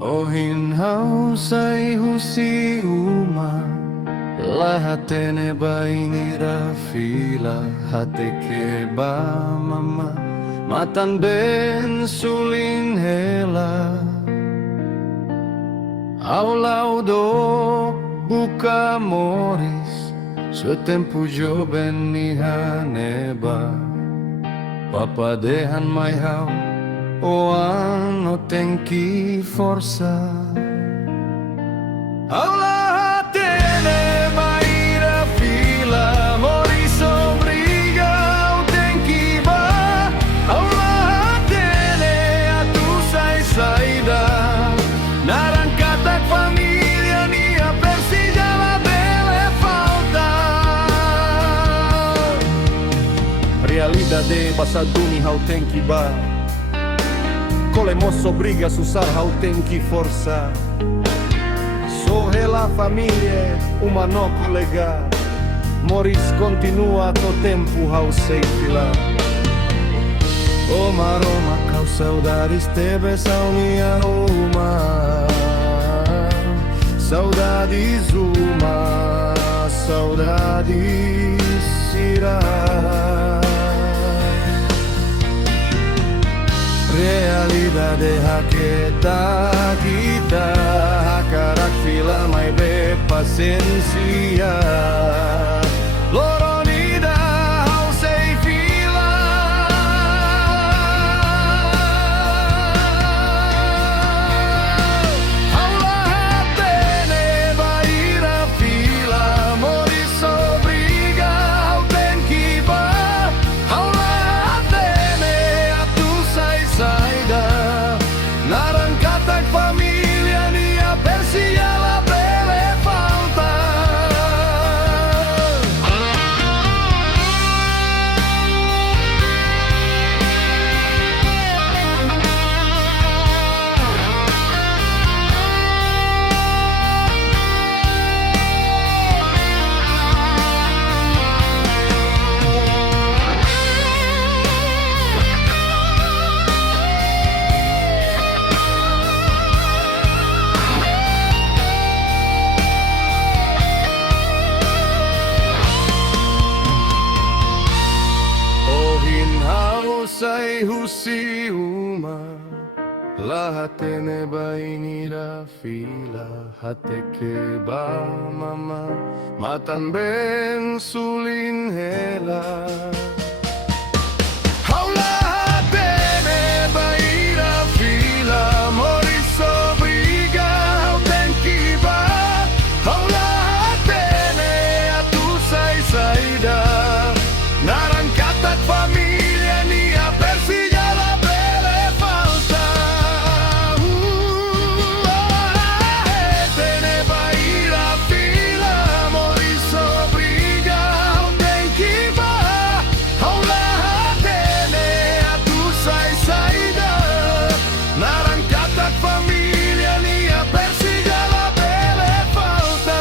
Ohinhau sai husi uma lahatene bainira fila hate ke ba mama matan ben sulin hela au do buka moris setempu jo ben ni haneba papa dehan mai hau o ano tenki forza Aula tene maira fila moris obriga o tenki ba Aula tene a tu sai saída narancata família nia persija la belle falta Realidade passaduni hau tenki ba Cole mosso briga susar hau tenki forza Sorre la famiglia, uma no colega Moris continua to tempo hau sei fila O maroma cau saudades tebe saunia uma Saudades uma, saudades irá Realidade haketa kita Hakarak fila mai be paciência Loronida hau sei fila Aula hatene baira fila Moris obriga hau tenki ba Aula hatene atu sai saída Narancata família nia persia la belle falta Sai husi uma Lahatene bainira fila Hate ke ba mama Matan ben sulin hela Haula hatene baira fila Moris obriga hau tenki ba Haula hatene atu sai saída Narancata família nia persija la belle falta Tene baira fila Moris obriga hau tenki ba Haula tene atu sai saída Narancata família nia persija la belle falta